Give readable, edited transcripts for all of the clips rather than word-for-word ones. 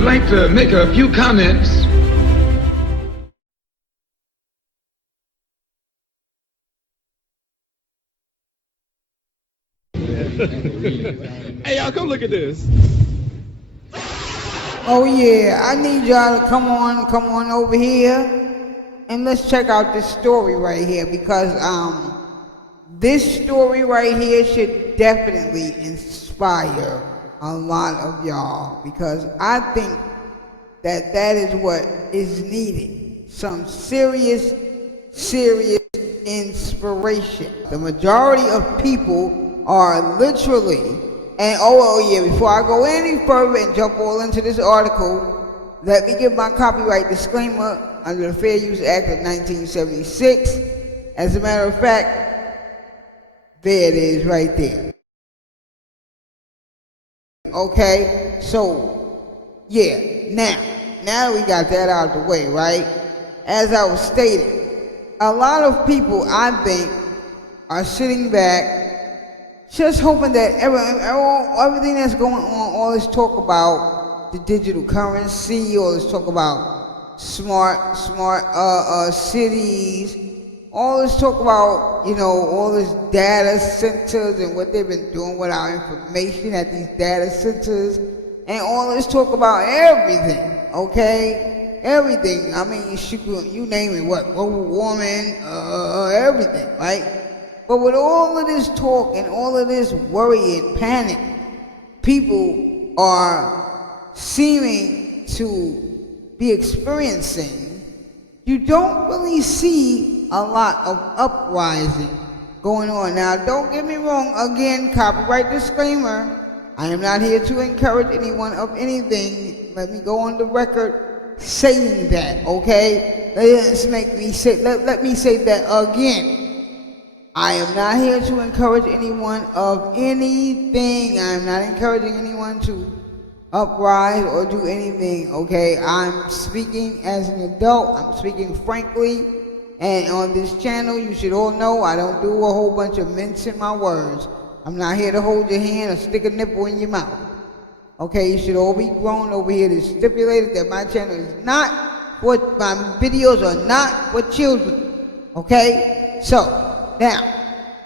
would like to make a few comments. Hey, y'all, come look at this. Oh yeah, I need y'all to come on over here, and let's check out this story right here, because this story right here should definitely inspire a lot of y'all, because I think that is what is needed. Some serious inspiration. The majority of people are literally, and oh yeah, before I go any further and jump all into this article, let me give my copyright disclaimer under the Fair Use Act of 1976. As a matter of fact, there it is right there. Okay, so yeah, now that we got that out of the way, right? As I was stating, a lot of people, I think, are sitting back just hoping that everything that's going on, all this talk about the digital currency, all this talk about smart cities, all this talk about, all this data centers and what they've been doing with our information at these data centers, and all this talk about everything, okay? Everything. I mean, you name it, what, global warming, everything, right? But with all of this talk and all of this worry and panic, people are seeming to be experiencing, you don't really see a lot of uprising going on. Now, don't get me wrong, again, copyright disclaimer, I am not here to encourage anyone of anything. Let me go on the record saying that, okay? Let me say that again. I am not here to encourage anyone of anything. I am not encouraging anyone to uprise or do anything, okay? I'm speaking as an adult. I'm speaking frankly. And on this channel, you should all know I don't do a whole bunch of mincing my words. I'm not here to hold your hand or stick a nipple in your mouth. Okay, you should all be grown over here to stipulate that my channel is not what my videos are not for children. Okay? So, now,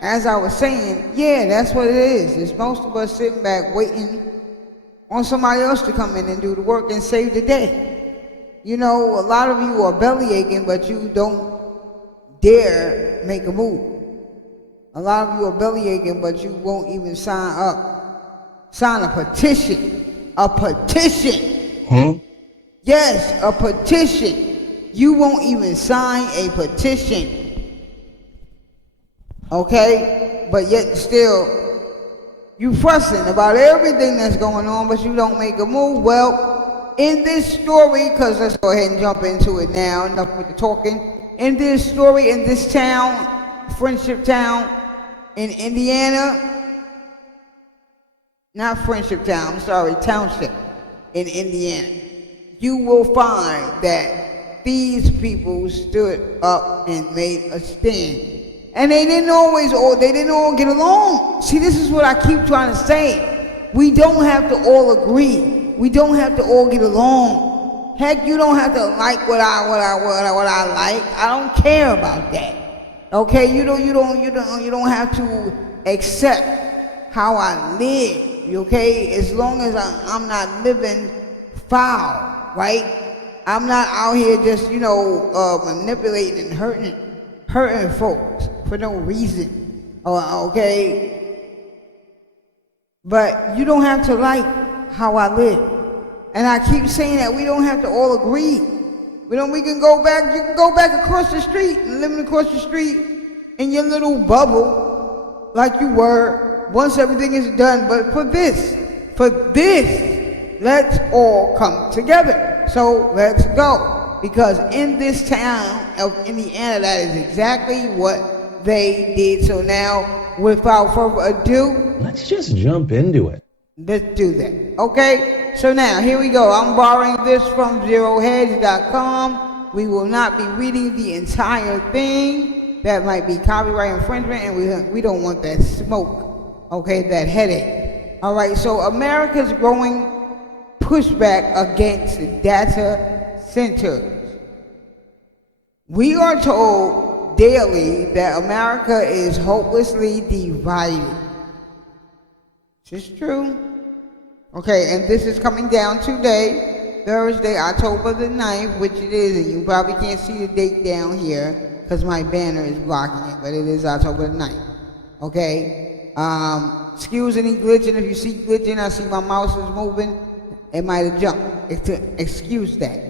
as I was saying, yeah, that's what it is. It's most of us sitting back waiting on somebody else to come in and do the work and save the day. A lot of you are belly aching, but you don't dare make a move. A lot of you are belly aching, but you won't even sign a petition. A petition. Huh? Yes, a petition. You won't even sign a petition. Okay? But yet still, you fussing about everything that's going on, but you don't make a move. Well, in this story, because let's go ahead and jump into it now, enough with the talking. In this story, in this town, Friendship Town in Indiana, not Friendship Town, I'm sorry, Township in Indiana, you will find that these people stood up and made a stand. And they didn't all get along. See, this is what I keep trying to say. We don't have to all agree. We don't have to all get along. Heck, you don't have to like what I like. I don't care about that. Okay, you don't have to accept how I live. Okay, as long as I'm not living foul, right? I'm not out here just manipulating and hurting folks for no reason. Okay, but you don't have to like how I live. And I keep saying that we don't have to all agree. We can go back, you can go back across the street and living across the street in your little bubble like you were once everything is done. But for this, let's all come together. So let's go. Because in this town of Indiana, that is exactly what they did. So now, without further ado, Let's just jump into it. let's do that. Okay? So now, here we go. I'm borrowing this from zeroheads.com. We will not be reading the entire thing. That might be copyright infringement, and we don't want that smoke. Okay? That headache. All right, so America's growing pushback against data centers. We are told daily that America is hopelessly divided. Is this true? Okay, and this is coming down today, Thursday, October the 9th, which it is, and you probably can't see the date down here because my banner is blocking it, but it is October the 9th. Okay? Excuse any glitching. If you see glitching, I see my mouse is moving, it might have jumped. Excuse that.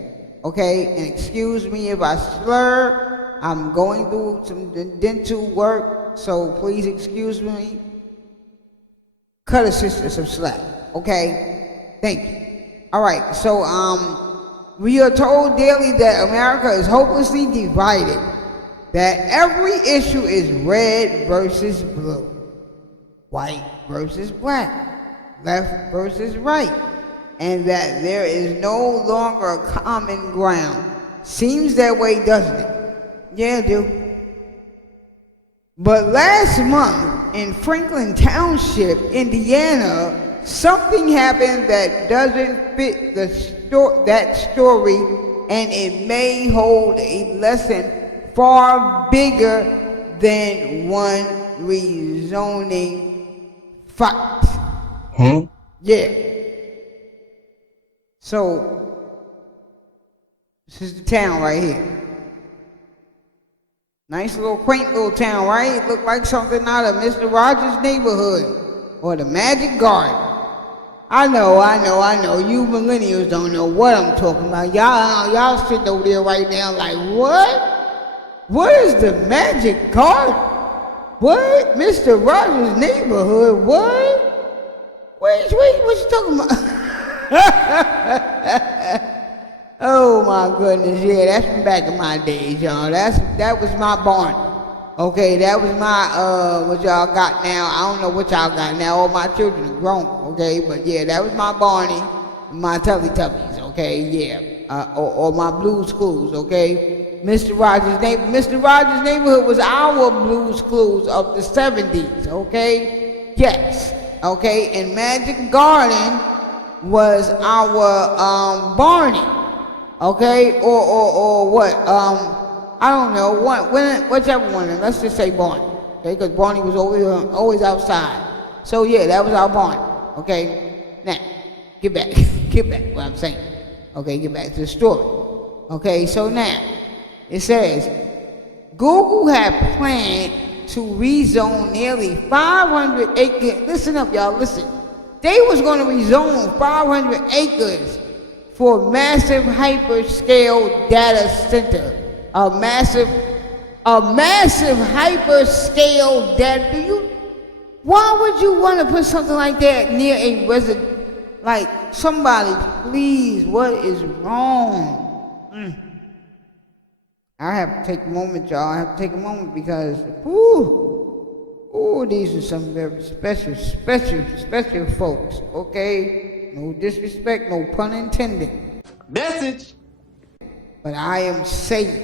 Okay? And excuse me if I slur. I'm going through some dental work, so please excuse me. Cut a sister some slack. Okay? Thank you. Alright, so we are told daily that America is hopelessly divided. That every issue is red versus blue, white versus black, left versus right, and that there is no longer a common ground. Seems that way, doesn't it? Yeah, it do. But last month in Franklin Township, Indiana, something happened that doesn't fit that story, and it may hold a lesson far bigger than one rezoning fight. Huh? Yeah. So, this is the town right here. Nice little quaint little town, right? It looked like something out of Mr. Rogers' Neighborhood or the Magic Garden. I know. You millennials don't know what I'm talking about. Y'all sitting over there right now like, what? What is the Magic Garden? What? Mr. Rogers' Neighborhood? What? Wait, what you talking about? Oh my goodness, yeah, that's from back in my days, y'all. That was my barn. Okay, that was my what y'all got now. I don't know what y'all got now. All my children are grown, okay? But yeah, that was my Barney, my Teletubbies, okay, yeah. Or my Blue's Clues, okay? Mr. Rogers' Neighborhood was our Blue's Clues of the 70s, okay? Yes, okay? And Magic Garden was our Barney, okay? Or what? I don't know, whichever one. Let's just say Barney, okay? Because Barney was always outside. So yeah, that was our Barney, okay? Now, get back what I'm saying. Okay, get back to the story. Okay, so now, it says, Google had planned to rezone nearly 500 acres. Listen up, y'all, listen. They was going to rezone 500 acres for massive hyperscale data center. A massive hyperscale data. Why would you want to put something like that near a resident? Like, somebody, please, what is wrong? I have to take a moment, y'all. I have to take a moment because, these are some very special folks, okay? No disrespect, no pun intended. Message. But I am saying,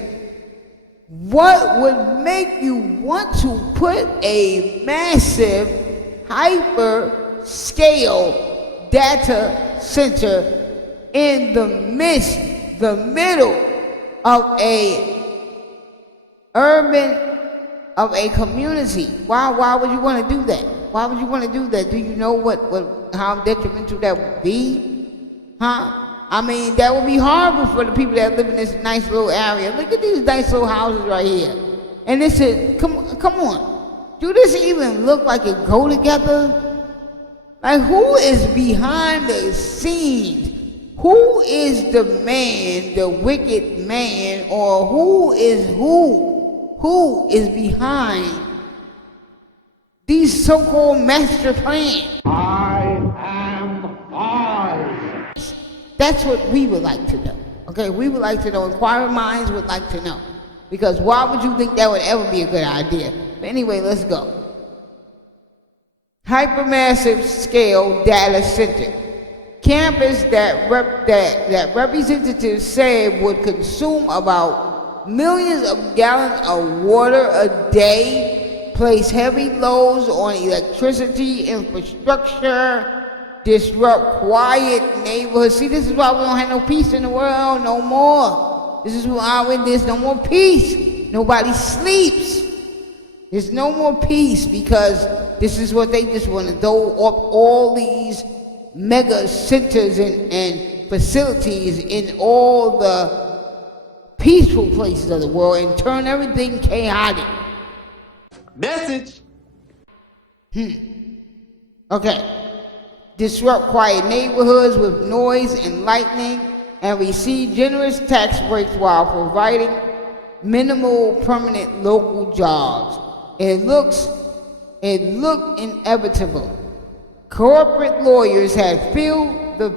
what would make you want to put a massive hyper-scale data center in the middle of a community? Why would you want to do that? Why would you want to do that? Do you know how detrimental that would be? Huh? I mean, that would be horrible for the people that live in this nice little area. Look at these nice little houses right here. And this is, come on. Do this even look like it go together? Like, who is behind the scenes? Who is the man, the wicked man, or who is behind these so-called master plans? I am I. That's what we would like to know. Okay, we would like to know. Inquiring minds would like to know. Because why would you think that would ever be a good idea? But anyway, let's go. Hypermassive scale data center. Campus that representatives said would consume about millions of gallons of water a day, place heavy loads on electricity infrastructure, disrupt quiet neighborhoods. See, this is why we don't have no peace in the world no more. This is why there's no more peace. Nobody sleeps. There's no more peace because this is what they just want to throw up all these mega centers and facilities in all the peaceful places of the world and turn everything chaotic. Message. Okay. Disrupt quiet neighborhoods with noise and lightning and receive generous tax breaks while providing minimal permanent local jobs. It looked inevitable. Corporate lawyers had filled the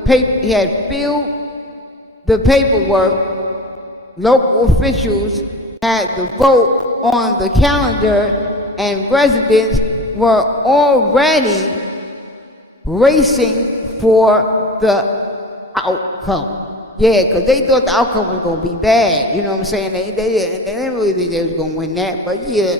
paperwork. Local officials had the vote on the calendar, and residents were already racing for the outcome. Yeah, because they thought the outcome was going to be bad. You know what I'm saying? They didn't really think they was going to win that. But yeah.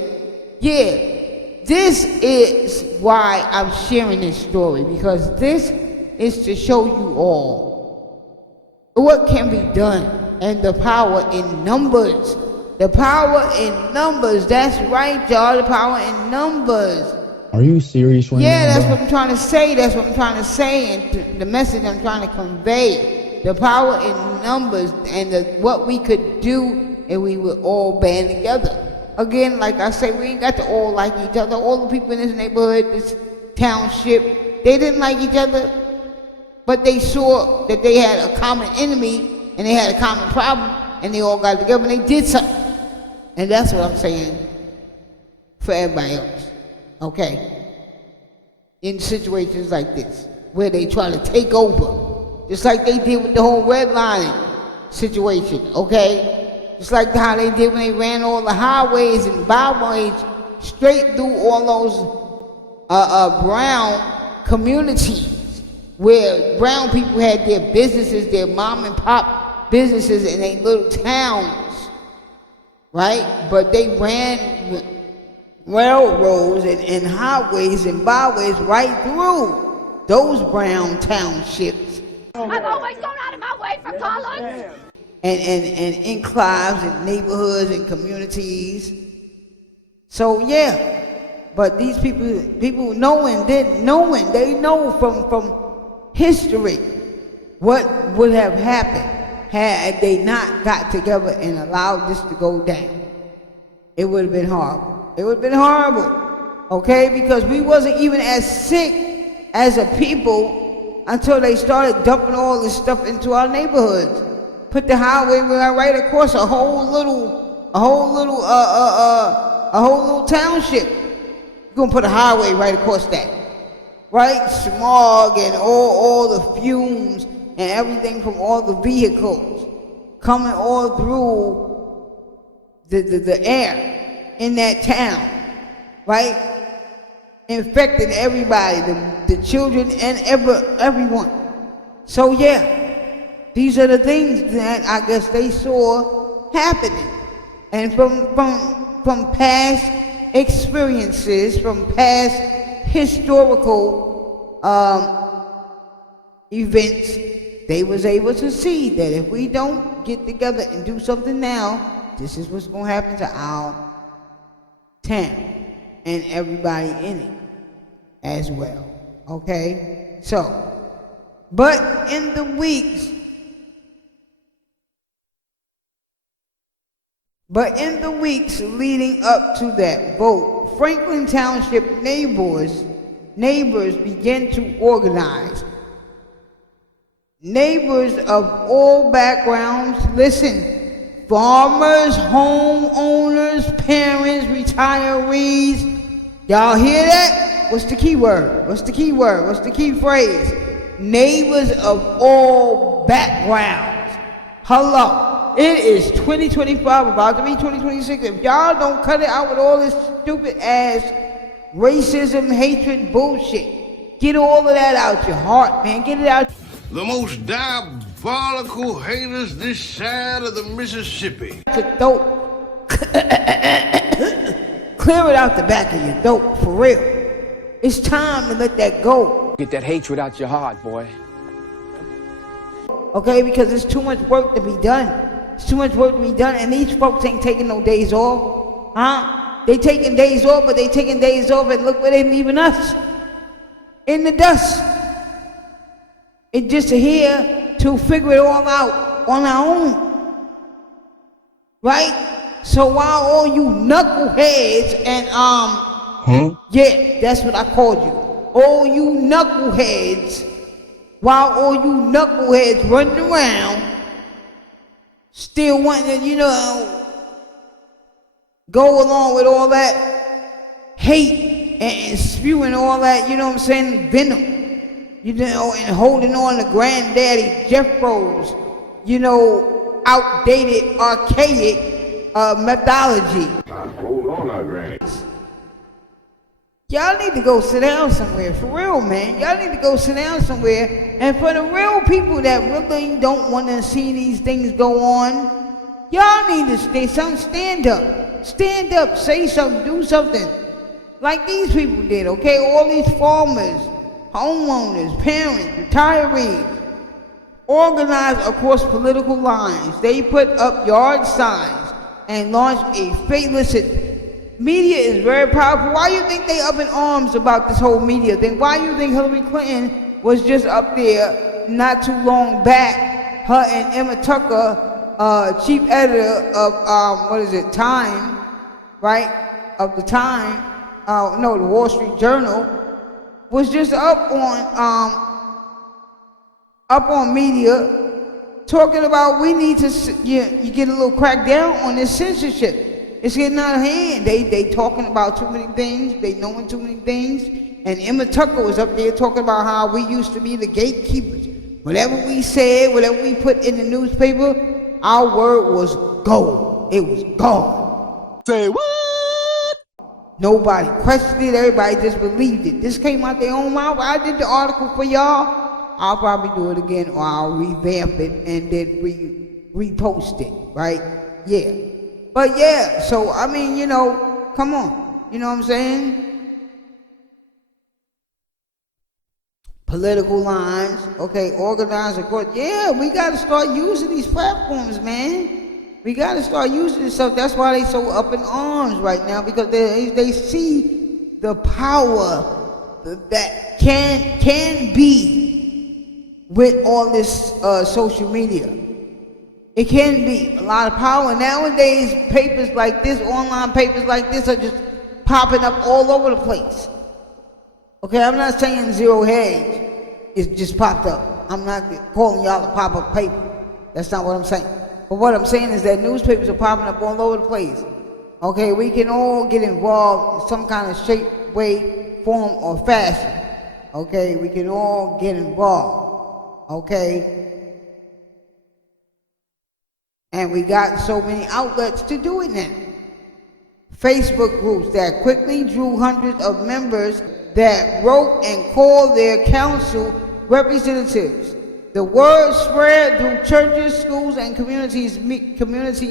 This is why I'm sharing this story, because this is to show you all what can be done and the power in numbers. The power in numbers. That's right, y'all. The power in numbers. Are you serious right now? Yeah, that's what I'm trying to say. That's what I'm trying to say, and the message I'm trying to convey. The power in numbers and what we could do if we would all band together. Again, like I say, we ain't got to all like each other. All the people in this neighborhood, this township, they didn't like each other, but they saw that they had a common enemy and they had a common problem, and they all got together and they did something. And that's what I'm saying for everybody else. Okay? In situations like this, where they try to take over, just like they did with the whole redlining situation, okay? Just like how they did when they ran all the highways and byways straight through all those brown communities, where brown people had their businesses, their mom and pop businesses in their little towns, right? But they ran railroads and highways and byways right through those brown townships. I've always gone out of my way for colors. And enclaves and neighborhoods and communities. So yeah, but these people knowing, they know from history what would have happened had they not got together and allowed this to go down. It would have been horrible. It would have been horrible, okay? Because we wasn't even as sick as a people until they started dumping all this stuff into our neighborhoods. Put the highway right across a whole little township. You're gonna put a highway right across that, right? Smog and all the fumes and everything from all the vehicles coming all through the air in that town, right? Infecting everybody, the children and everyone. So yeah. These are the things that I guess they saw happening. And from past experiences, from past historical events, they was able to see that if we don't get together and do something now, this is what's going to happen to our town and everybody in it as well. Okay? So, but in the weeks leading up to that vote, Franklin Township neighbors began to organize. Neighbors of all backgrounds, listen, farmers, homeowners, parents, retirees. Y'all hear that? What's the key word? What's the key word? What's the key phrase? Neighbors of all backgrounds. Hello. It is 2025, about to be 2026. If y'all don't cut it out with all this stupid ass racism, hatred, bullshit, get all of that out your heart, man. Get it out. The most diabolical haters this side of the Mississippi. Your throat. Clear it out the back of your throat, for real. It's time to let that go. Get that hatred out your heart, boy. Okay, because there's too much work to be done. It's too much work to be done, and these folks ain't taking no days off. Huh? They taking days off, but they taking days off, and look where they leaving us. In the dust. It's just here to figure it all out on our own. Right? So while all you knuckleheads and yeah, that's what I called you. All you knuckleheads, while all you knuckleheads running around, still wanting to, go along with all that hate and spewing all that, venom, and holding on to granddaddy Jeffro's, outdated, archaic methodology. Hold on now, Granny. Y'all need to go sit down somewhere, for real, man. Y'all need to go sit down somewhere. And for the real people that really don't want to see these things go on, y'all need to stand up. Stand up, say something, do something. Like these people did, okay? All these farmers, homeowners, parents, retirees, organized across political lines. They put up yard signs and launched a fake, listen, media is very powerful. Why do you think they up in arms about this whole media thing? Why do you think Hillary Clinton was just up there not too long back? Her and Emma Tucker, chief editor of Time, right? Of the Time, the Wall Street Journal, was just up on media talking about we need to you get a little crack down on this censorship. It's getting out of hand. They talking about too many things. They knowing too many things. And Emma Tucker was up there talking about how we used to be the gatekeepers. Whatever we said, whatever we put in the newspaper, our word was gold. It was gone. Say what? Nobody questioned it. Everybody just believed it. This came out their own mouth. I did the article for y'all. I'll probably do it again, or I'll revamp it and then repost it. Right? Yeah. But yeah, so I mean, come on. You know what I'm saying? Political lines, okay, organized, of course. Yeah, we got to start using these platforms, man. We got to start using this stuff. That's why they so up in arms right now, because they see the power that can be with all this social media. It can be a lot of power. Nowadays, papers like this, online papers like this, are just popping up all over the place. Okay, I'm not saying Zero Hedge is just popped up. I'm not calling y'all a pop-up paper. That's not what I'm saying. But what I'm saying is that newspapers are popping up all over the place. Okay, we can all get involved in some kind of shape, way, form, or fashion. Okay, we can all get involved. Okay? And we got so many outlets to do it now. Facebook groups that quickly drew hundreds of members that wrote and called their council representatives. The word spread through churches, schools, and community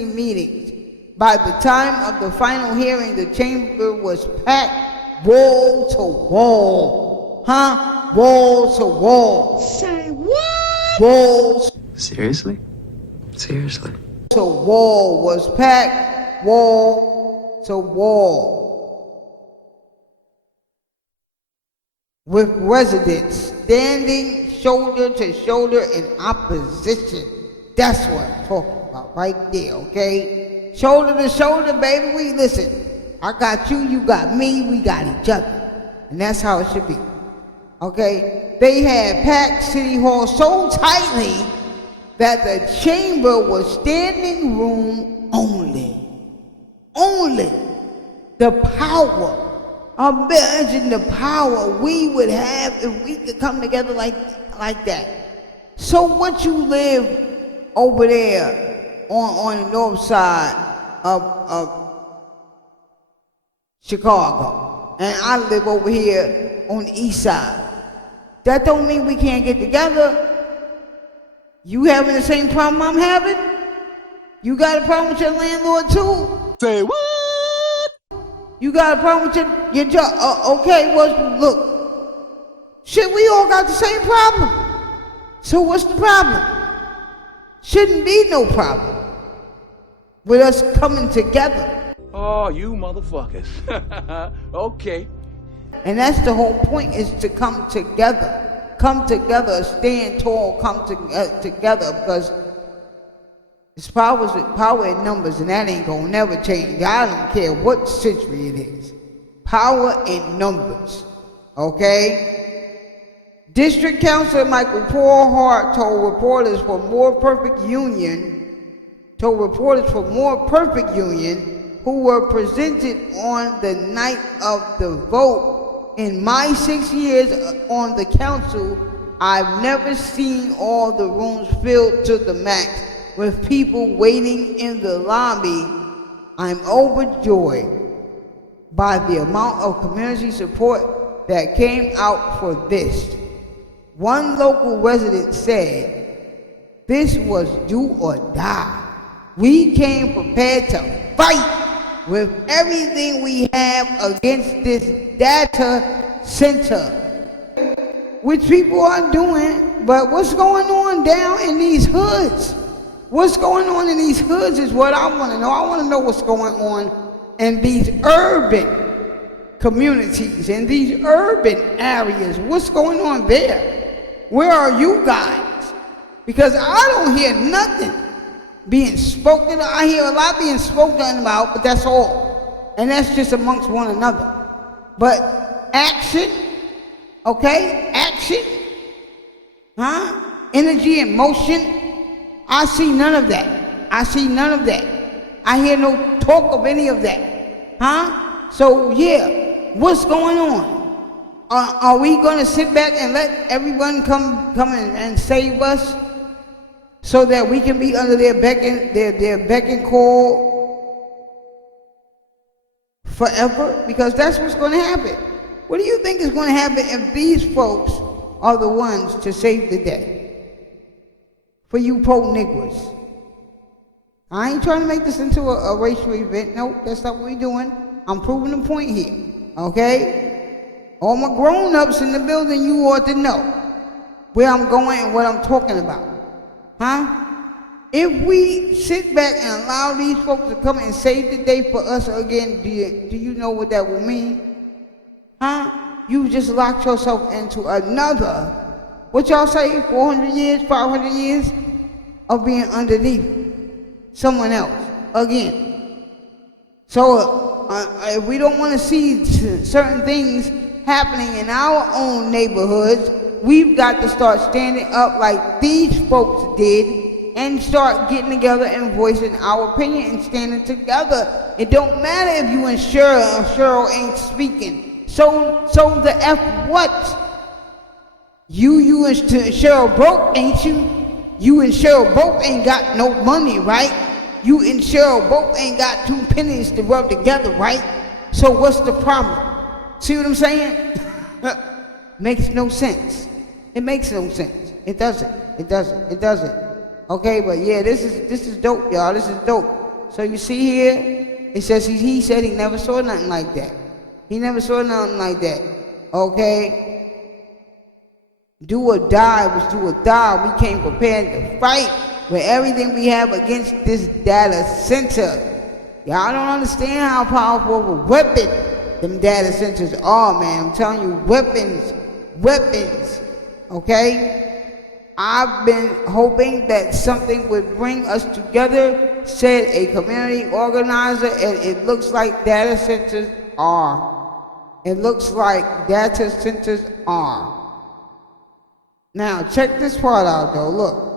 meetings. By the time of the final hearing, the chamber was packed wall to wall. Wall to wall. Say what? Walls. Seriously? Seriously? To wall was packed, wall to wall, with residents standing shoulder to shoulder in opposition. That's what I'm talking about right there, okay? Shoulder to shoulder, baby. We listen. I got you, you got me, we got each other, and that's how it should be. Okay? They had packed City Hall so tightly that the chamber was standing room only. Only. The power. Imagine the power we would have if we could come together like that. So what you live over there on the north side of Chicago, and I live over here on the east side. That don't mean we can't get together. You having the same problem I'm having? You got a problem with your landlord too? Say what? You got a problem with your job? Okay, well, look. Shit, we all got the same problem. So what's the problem? Shouldn't be no problem with us coming together. Oh, you motherfuckers. Okay. And that's the whole point, is to come together. Come together, stand tall, come together, because it's power in numbers, and that ain't gonna never change. I don't care what century it is. Power in numbers, okay? District Councilor Michael Paul Hart told reporters for More Perfect Union who were presented on the night of the vote, in my 6 years on the council, I've never seen all the rooms filled to the max with people waiting in the lobby. I'm overjoyed by the amount of community support that came out for this. One local resident said, this was do or die. We came prepared to fight with everything we have against this data center, which people are doing. But what's going on down in these hoods? What's going on in these hoods is what I want to know. I want to know what's going on in these urban communities, in these urban areas. What's going on there? Where are you guys? Because I don't hear nothing being spoken. I hear a lot being spoken about, but that's all. And that's just amongst one another. But action, okay? Action, energy and motion, I see none of that. I see none of that. I hear no talk of any of that. So yeah, what's going on? Are we going to sit back and let everyone come and save us so that we can be under their beck and call forever? Because that's what's going to happen. What do you think is going to happen if these folks are the ones to save the day? For you pro-Negroes. I ain't trying to make this into a racial event. Nope, that's not what we're doing. I'm proving the point here, okay? All my grown-ups in the building, you ought to know where I'm going and what I'm talking about. If we sit back and allow these folks to come and save the day for us again, do you know what that will mean? You just locked yourself into another, what y'all say, 400 years, 500 years of being underneath someone else again. So if we don't want to see certain things happening in our own neighborhoods, we've got to start standing up like these folks did and start getting together and voicing our opinion and standing together. It don't matter if you and Cheryl ain't speaking. So the F what? You and Cheryl broke, ain't you? You and Cheryl both ain't got no money, right? You and Cheryl both ain't got 2 pennies to rub together, right? So what's the problem? See what I'm saying? Makes no sense. It makes no sense. It doesn't. It doesn't. It doesn't. Okay, but yeah, this is dope, y'all. This is dope. So you see here, it says he said he never saw nothing like that. He never saw nothing like that. Okay? Do or die was do or die. We came prepared to fight with everything we have against this data center. Y'all don't understand how powerful of a weapon them data centers are, man. I'm telling you, weapons, okay? I've been hoping that something would bring us together, said a community organizer, and it looks like data centers are. It looks like data centers are. Now, check this part out, though. Look,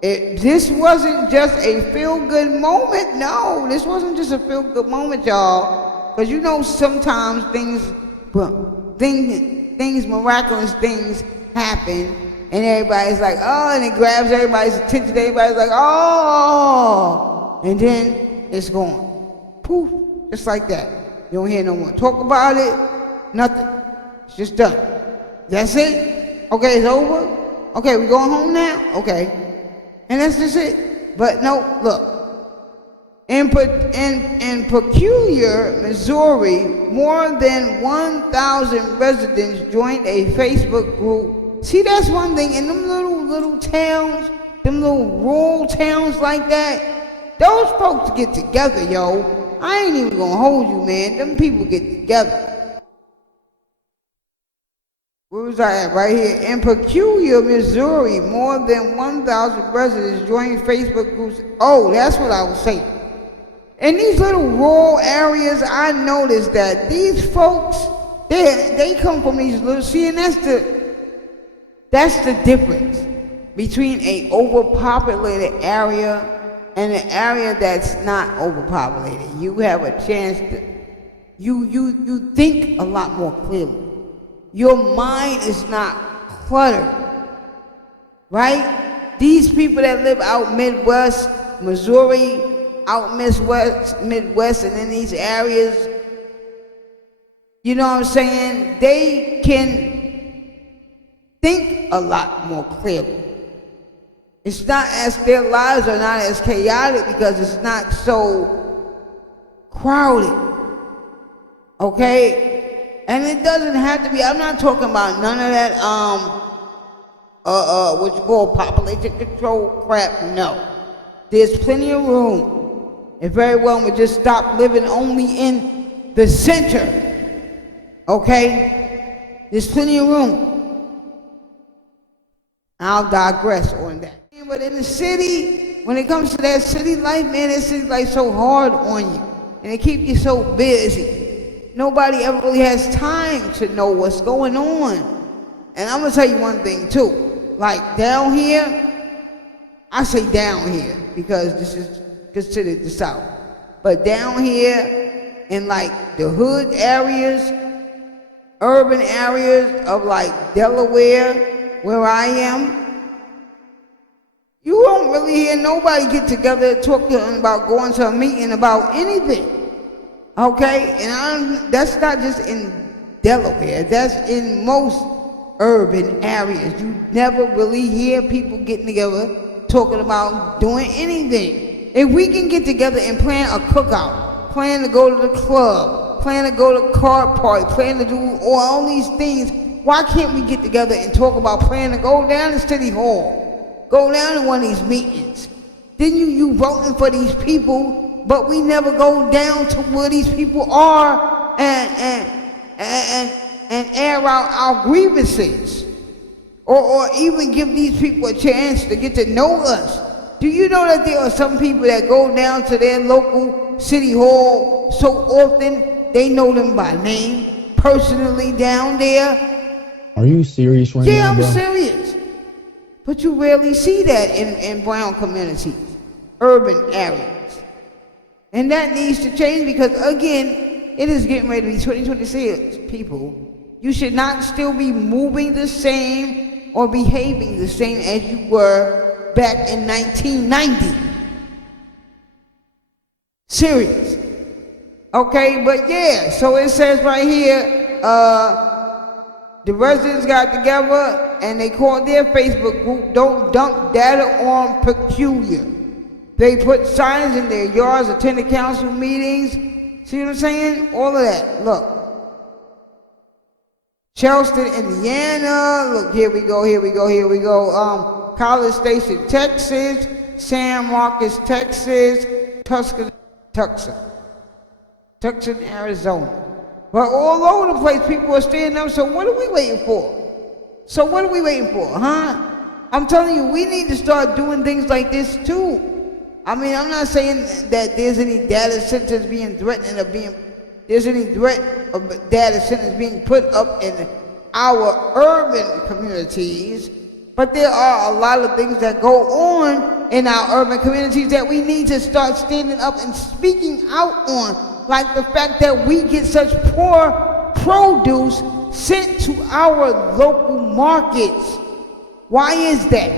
this wasn't just a feel-good moment. No, this wasn't just a feel-good moment, y'all. Because you know sometimes miraculous things happen, and everybody's like, oh, and it grabs everybody's attention. Everybody's like, oh, and then it's gone. Poof, just like that. You don't hear no more talk about it, nothing. It's just done. That's it? Okay, it's over? Okay, we going home now? Okay. And that's just it. But no, look. In Peculiar, Missouri, more than 1,000 residents joined a Facebook group. See, that's one thing. In them little towns, them little rural towns like that, those folks get together, yo. I ain't even gonna hold you, man. Them people get together. Where was I at? Right here. In Peculiar, Missouri, more than 1,000 residents joined Facebook groups. Oh, that's what I was saying. In these little rural areas, I noticed that these folks, they come from these little, see, and that's the difference between a overpopulated area and an area that's not overpopulated. You have a chance to, you think a lot more clearly. Your mind is not cluttered, right? These people that live out Midwest, Missouri, out Midwest, and in these areas, you know what I'm saying? They can think a lot more clearly. It's not as, their lives are not as chaotic because it's not so crowded, okay? And it doesn't have to be, I'm not talking about none of that, what you call population control crap, no. There's plenty of room. And very well, we just stop living only in the center, okay? There's plenty of room. I'll digress on that. But in the city, when it comes to that city life, man, that city life so hard on you. And it keeps you so busy. Nobody ever really has time to know what's going on. And I'm gonna tell you one thing too. Like down here, I say down here because this is considered the South. But down here in like the hood areas, urban areas of like Delaware, where I am, you won't really hear nobody get together and talk to them about going to a meeting about anything. Okay? And that's not just in Delaware, that's in most urban areas. You never really hear people getting together talking about doing anything. If we can get together and plan a cookout, plan to go to the club, plan to go to a card party, plan to do all these things, why can't we get together and talk about planning to go down to City Hall, go down to one of these meetings? Then you voting for these people, but we never go down to where these people are and air out our grievances, or even give these people a chance to get to know us. Do you know that there are some people that go down to their local city hall so often they know them by name, personally down there? Are you serious right now, Yeah, I'm bro? serious. But you rarely see that in brown communities, urban areas. And that needs to change because, again, it is getting ready to be 2026, people. You should not still be moving the same or behaving the same as you were back in 1990. Serious. Okay, but yeah, so it says right here, the residents got together and they called their Facebook group, Don't Dump Data on Peculiar. They put signs in their yards, attended council meetings. See what I'm saying? All of that. Look. Charleston, Indiana. Look, here we go. College Station, Texas. San Marcos, Texas. Tucson, Arizona. But all over the place, people are standing up. So what are we waiting for? Huh? I'm telling you, we need to start doing things like this too. I mean, I'm not saying that there's any data centers being threatened or there's any threat of data centers being put up in our urban communities, but there are a lot of things that go on in our urban communities that we need to start standing up and speaking out on, like the fact that we get such poor produce sent to our local markets. Why is that?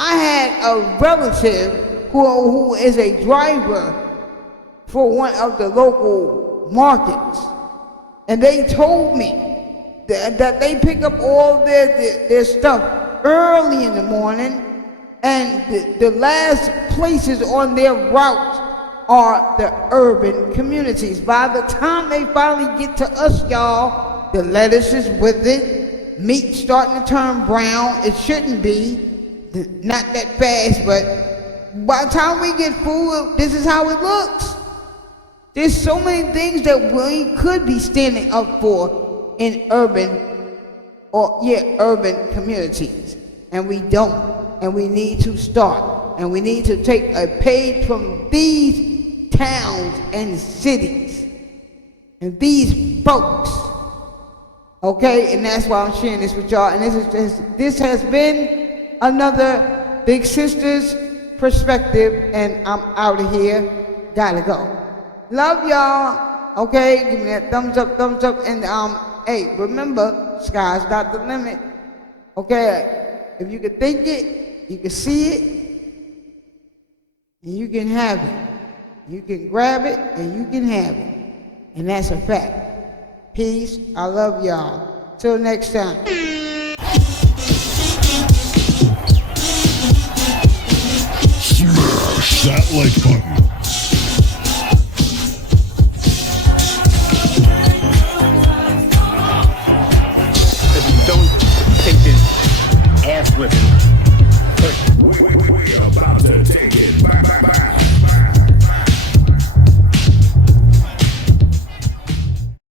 I had a relative who is a driver for one of the local markets, and they told me that they pick up all their stuff early in the morning, and the last places on their route are the urban communities. By the time they finally get to us, y'all, the lettuce is withered, meat starting to turn brown. It shouldn't be, not that fast, but by the time we get food, this is how it looks. There's so many things that we could be standing up for in urban communities, and we don't, and we need to start, and we need to take a page from these towns and cities and these folks, okay? And that's why I'm sharing this with y'all, and this has been another Big Sisters perspective, and I'm out of here, gotta go. Love y'all, okay? Give me that thumbs up, and hey, remember, sky's not the limit, okay? If you can think it, you can see it, and you can have it. You can grab it, and you can have it, and that's a fact. Peace, I love y'all. Till next time. Smash that like button.